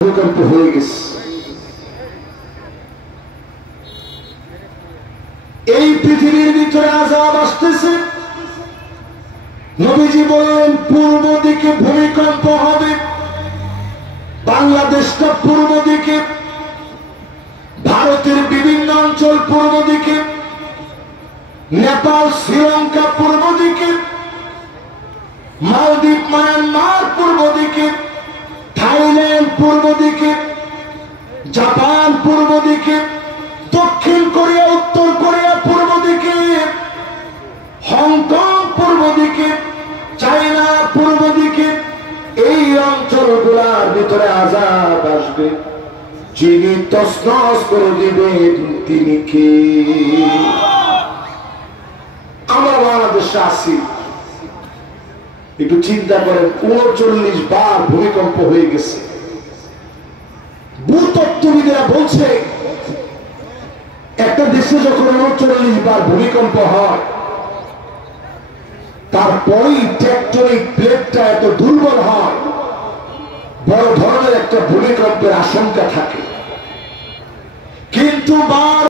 ভূমিকম্প হয়ে গেছে। এই পৃথিবীর ভিতরে আযাব আসতেছে। নবীজি বললেন পূর্ব দিকে ভূমিকম্প হবে, বাংলাদেশটা পূর্ব দিকে, ভারতের বিভিন্ন অঞ্চল পূর্ব দিকে, নেপাল শ্রীলঙ্কা পূর্ব দিকে, মালদ্বীপ মায়ানমার পূর্ব দিকে, থাইল্যান্ড পূর্ব দিকে, জাপান পূর্ব দিকে, দক্ষিণ কোরিয়া উত্তর কোরিয়া পূর্ব দিকে, হংকং পূর্ব দিকে, চায়না পূর্ব দিকে। এই অঞ্চলগুলোর ভিতরে আযাব আসবে। যিনি তছনছ করে দিবেন তিনি কে? আমরা বাংলাদেশে আছি, একটু চিন্তা করেন, ৩৯ বার ভূমিকম্প হয়ে গেছে। ভূতত্ত্ববিদেরা বলছে একটা দেশে যখন ৩৯ বার ভূমিকম্প হয়, তারপরেই টেকটনিক প্লেটটা এত দুর্বল হয়, বড় ধরনের একটা ভূমিকম্পের আশঙ্কা থাকে। কিন্তু